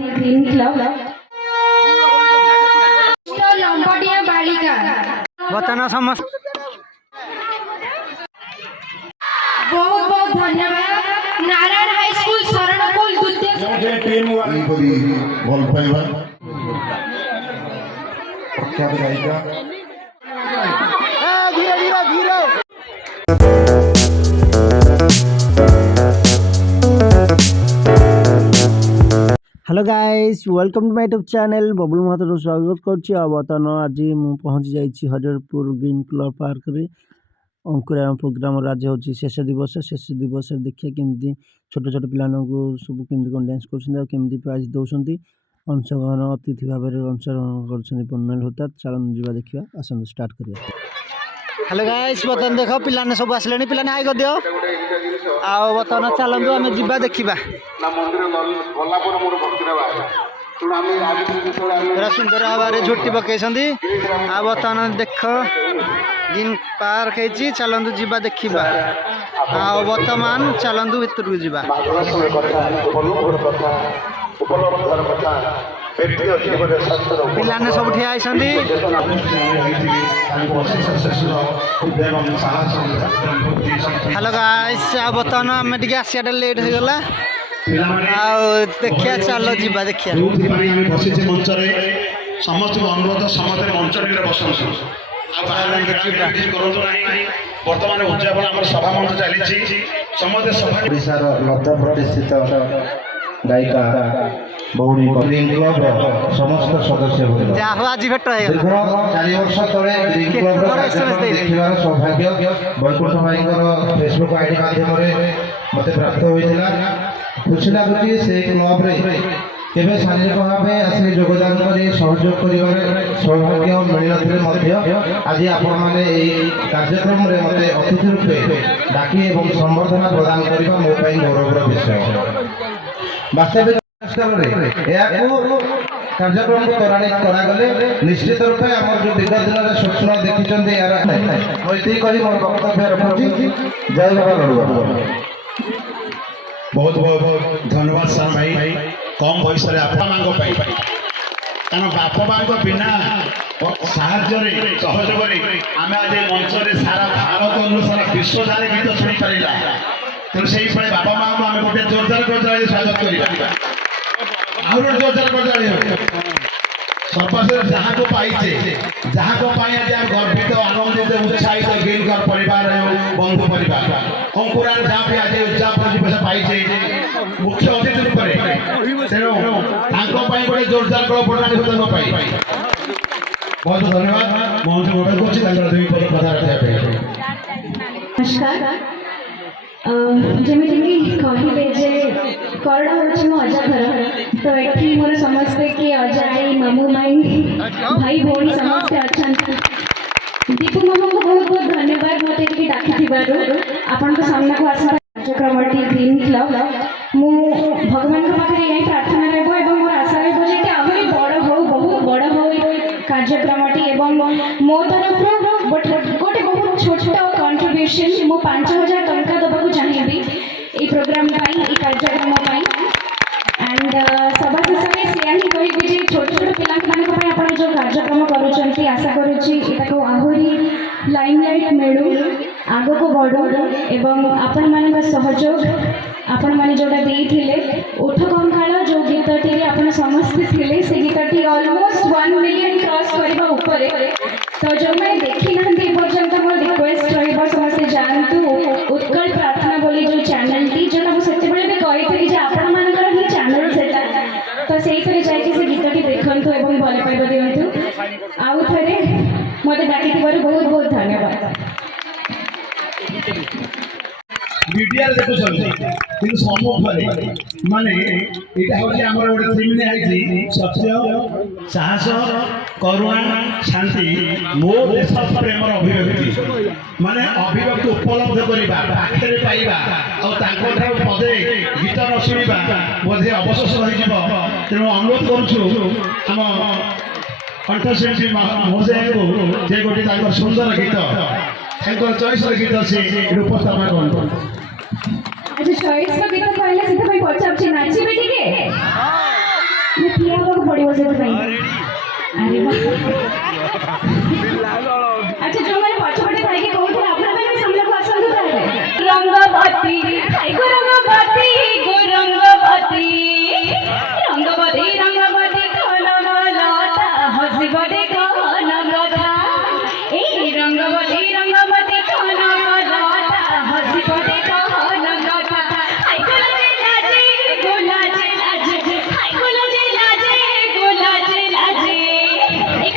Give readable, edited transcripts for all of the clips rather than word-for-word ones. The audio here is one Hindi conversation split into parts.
चक्रवर्ती ग्रीन क्लब लंबडिया बालिका बर्तमान समस्त बहुत बहुत धन्यवाद नारायण हाई स्कूल शरणकुल द्वितीय टीम भल पाइबा प्रख्यात गायिका धीरे धीरे धीरे hello guys welcome to my YouTube channel Bablu Mahato स्वागत करछि। बर्तमान आज मु पहुँची जाइछि हरिहरपुर ग्रीन क्लब पार्क रे अंकुरायन प्रोग्राम आज होछि शेष दिवस देखिए केमती छोट छोट पिलानको सब केमती कोन डांस करछन केमती प्राइज दउछन्ती अंशग्रहण अतिथि भाव में अंशग्रहण करछन्ती पन्नाल होता चलन जीवा देखिया आसन स्टार्ट करिया। हेलो गाइस बर्तमान देख पिलाने सब आसले पिलाने हाई कर दियो आ बर्तमान चलतु आम जीवा देखा पूरा सुंदर भाव में झोटी पकई आ बर्तमान देख ग्रीन पार्क है चलतु जीवा देखा आ बर्तमान चलतु भितर को जीवा पिलाने सब ठिया हेलो गाइस आ बर्तमान आम टे आसिया लेट हो गला देखिया चलो जीवा देखिया समस्त अनुरोध समस्त मंच बसु बर्तमान उद्यापन आम सभा मंच चली समस्त सभा ओडिशार लता प्रतिष्ठित गायिका बौड़ी ग्रीन क्लब समस्त सदस्य आज भेट दीर्घ 4 वर्ष तले ग्रीन क्लब देखिबार सौभाग्य बैकुंठ भाई फेसबुक आईडी माध्यम मते प्राप्त होइतिला। खुशी लगुची से क्लब रे केबे शारीरिक भाव आसी योगदान कर सहयोग कर सौभाग्य मिलते आज आपण मैंने कार्यक्रम में मत अतिथि रूपे डाकी एवं संबर्धना प्रदान करने मो गौरवर विषय वास्तविक कार्यक्रम को त्वरान्वित करागले निश्चित रूपे आम जो विगत दिन में स्वप्न देखी यार कही मोर वक्तव्य रखुची। जय बाबा लड़ुआ बहुत बहुत धन्यवाद सर भाई कम बयस बापा माँ कारण बापा माँ बिना साहय सहयोग आम आज मंच सारा भारत सारा विश्व जाने गीत शुणी पारा तेणु से बापा माँ को आम गोटे जोरदार कर स्वागत करवा जोरदार कर सर्वशेष जहाँ को पाइचे जहाँ को पाई आज गर्वित आनंदित उत्साहित ग्रीन क्लब परिवार बंधु परिवार अंकुरान जहाँ भी आज उद्यापन दिवस पाइचे मुख्य अतिथि रूप से तेणु गोटे जोरदार प्रदान बहुत धन्यवाद मंच गोटे कथा रखा। नमस्कार जमीन कहले जे कर्ण हूँ मो अजा घर तो ये मोर समस्ते किए अजा आई मामू माई भाई भौणी समस्ते अच्छा दीपू मामू को बहुत बहुत धन्यवाद मत डाकी आपण सामना को आस कार्यक्रम ग्रीन क्लब मु भगवान पाखे यही प्रार्थना रहा मोर आशा रही आहरी बड़ हो बहुत बड़ हो कार्यक्रम मो तरफ गोटे बहुत छोट कंट्रीब्यूशन मु 5000 टंका देवाक चाहिए ये प्रोग्राम ये कार्यक्रम एंड सभा शेष में से ही कहि छोट छोट पिला जो कार्यक्रम कर आशा करूँ आहरी लाइमलाइट मिलू आग को बढ़ू एवं आपण मान सहयोग आपण मैंने जोटा देते उठ कंकाल जो गीतटी आप समस्ते थे से गीतटी ऑलमोस्ट 1 मिलियन क्रॉस करने ऊपर तो जो मैं देखी ना पर्यटन मोर रिक्वेस्ट रहा समस्ते जानतु उत्कल प्रार्थना बोली जो चैनल टी जोटा मुझे कही आपण मानकर ही चैनल से तो से जाकि से गीतटी देखु और भल पाइबा दिंतु आउ थे मत डाकी बहुत बहुत धन्यवाद। मीडिया देखुं कि सम्मुखें माने यहाँ हूँ आम गोटे थीम निजी सत्य साहस करुणा शांति मो देश प्रेम अभिव्यक्ति माने अभिव्यक्ति उपलब्ध करवा पाखे पाइबा और पदे गीत न शुणा बोधे अवशेष रही तेणु अनुरोध करुँ आम कंठशिल्पी महोदय को जे गोटे सुंदर गीत चॉइस गीत से उपस्थापन अच्छा चॉइस गीत कहले से पचार नाचे टिके अरे वाह अच्छा जो मैंने पछपटे थाई के कहूँ अपना पे भी समझ को आसंद था रंगवती हाय गो रंगवती रंगवती कनक लता हसी बड़े कनक लता ए रंगवती कनक लता हसी बड़े कनक लता हाय गो लाजे हाय गो लाजे एक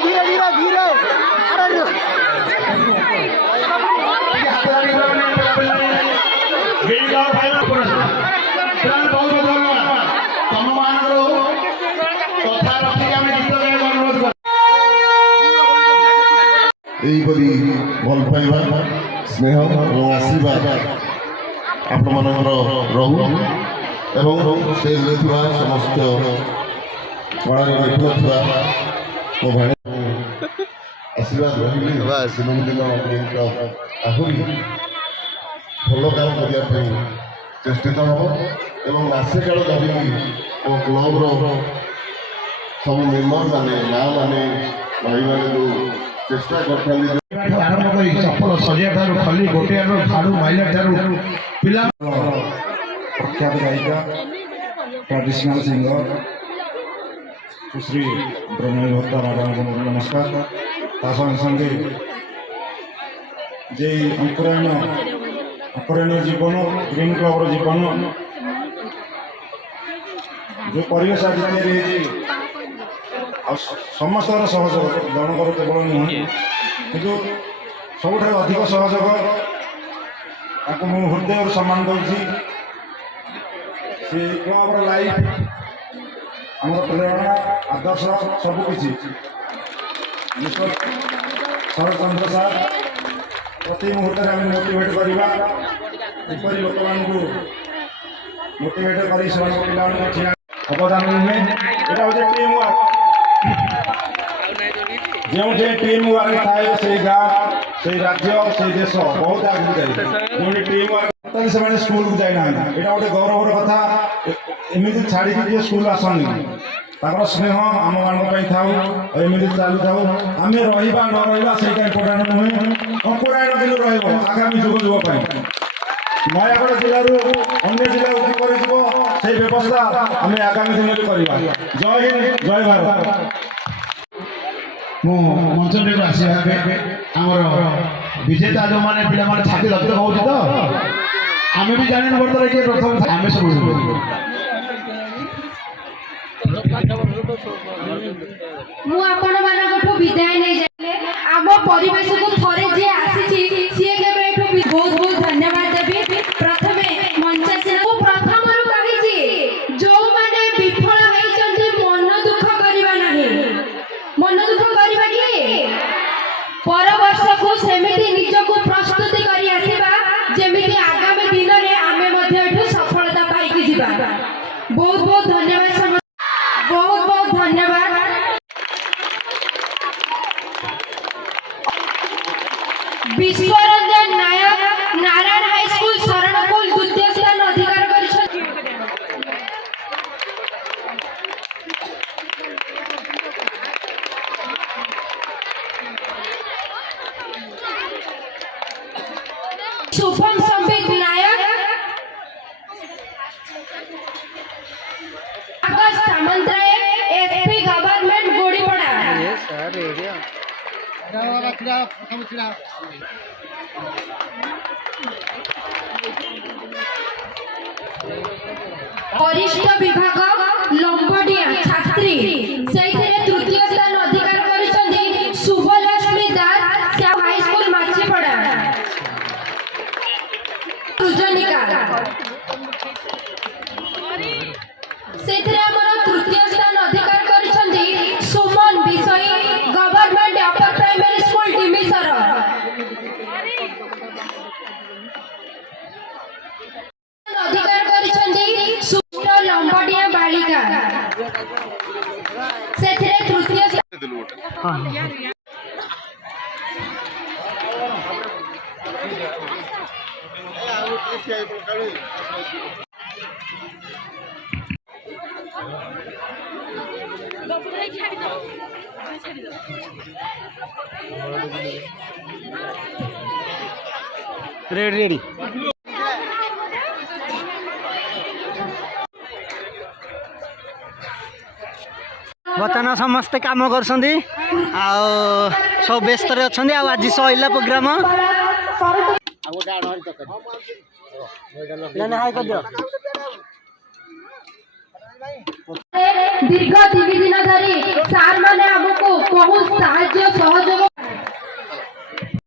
धीरे धीरे धीरे अरे এইপରି ଭଲ ପାଇବା ସ୍ନେହ ଏବଂ ଆଶୀର୍ବାଦ ଆପଣମାନଙ୍କର ରହୁ ଏବଂ ଷ୍ଟେଜ୍ରେ ଥିବା ସମସ୍ତ କଳାରେ ନିପୁଣ ଥିବା ମୋ ଭାଇ ଆଶୀର୍ବାଦ ରହିଲେ ଦିନକୁ ଦିନ ଆହୁରି ଭଲ କାମ କରିବା ପାଇଁ ଚେଷ୍ଟିତ ହେବ ଏବଂ ମାସେ କାଳ ଧରିକି ମୋ କ୍ଲବ୍ର ସବୁ ମେମ୍ବରମାନେ ମାଆମାନେ ଭାଇମାନେ ଯେଉଁ ଚେଷ୍ଟା କରିଥାନ୍ତି ଆରମ୍ଭ କରି ଚପଲ ସଜିବା ଠାରୁ ଖଲି ଗୋଟିଏ ଝାଡ଼ୁ ମାଇଲା ଠାରୁ ପିଲା प्रख्यात गायिका ट्रेडिशनल सिंगर सुश्री ब्रह्मणी भट्ट मैडम को नमस्कार संगे संगे जे अंकुरायण जीवन ग्रीन क्लब जीवन जो परिवेश आज समस्त सहयोग जनकर केवल नुहे कि सबुठ अधिक सहयोग आपको मु हृदय सम्मान दूसरी से क्लब्र लाइफ आम प्रेरणा आदर्श सबकि मिस्टर शरद चंद्र सार प्रति मुहूर्त आम मोटिवेट करवा लोक मोटिवेट कर पिला अवदान नुहे यहाँ हूँ टीम वर्क जो टीम वर्क थाए से गाँव से राज्य से देश बहुत आगे जाए जो टीम वर्क से स्कूल को जाना यहाँ गोटे गौरवर कथा एमती छाड़ी स्कूल आसनी स्नेह आम मान था एमती चलू था आम रहा न रहा से इम्पोर्टाट नुहे अंकुरायण दिन आगामी जुग जुग नयागढ़ जिलूर अन्य जिला किपर से व्यवस्था आम आगामी दिन में करवा जय हिंद जय भारत ମୁଁ ମଞ୍ଚରେ ଆସିବା ଏବେ ଆମର ବିଜେତା ଯେଉଁମାନେ ପିଲାମାନେ ଛାତି ରକ୍ତ ହେଉଛି ତ ଆମେ ବି ଜାଣିନୁ ବର୍ତ୍ତମାନ କିଏ ପ୍ରଥମ ଆମେ ସବୁ ମୁଁ ଆପଣମାନଙ୍କଠୁ ବିଦାୟ ନେଇ ଯାଇଥିଲେ ଆମ ପରିବେଶକୁ ଥରେ ଯିଏ ଆସିଛି ସିଏ କେବେ ଏଠୁ ବହୁତ ବହୁତ ଧନ୍ୟବାଦ ଦେବି ପ୍ରଥମେ ମଞ୍ଚାସୀନ ପ୍ରଥମରୁ କହିଛି ଯେଉଁମାନେ ବିଫଳ ହେଇଛନ୍ତି ମନ ଦୁଃଖ କରିବା ନାହିଁ ମନ ଦୁଃଖ କରିବା କି ପର ବର୍ଷକୁ ସେମିତି ନିଜକୁ ପ୍ରସ୍ତୁତି କରି ଆସିବା ଯେମିତି ଆଗାମୀ ଦିନରେ ଆମେ ମଧ୍ୟ ଏଠୁ ସଫଳତା ପାଇକି ଯିବା ବହୁତ ବହୁତ ଧନ୍ୟବାଦ बहुत बहुत धन्यवाद विश्वरंजन नायक नारायण हाई स्कूल शरणकुल द्वितीय स्थान अधिकार करिछथि शुभम संबित नायक आकाश सामंतराय एसपी गवर्नमेंट गोड़ीपड़ा वरिष्ठ विभाग लंबडिया छात्री से तृतीय स्थान अधिकार करिसथि शुभलक्ष्मी दास हाई स्कूल माछीपड़ा रुजनिका से तृतीय स्थान अधिकार करिसथि सुमन विषय गवर्नमेंट अपर प्राइमरी स्कूल डिमिसर अधिकार करिसथि सुष्ट लंबडिया बालिका से तृतीय रेडी रेडी बर्तमान समस्ते काम कर सब व्यस्त अच्छा आज सैला प्रोग्राम दीर्घ 3 दिन धरी सार मैंने आमको बहुत साहाय्य सहयोग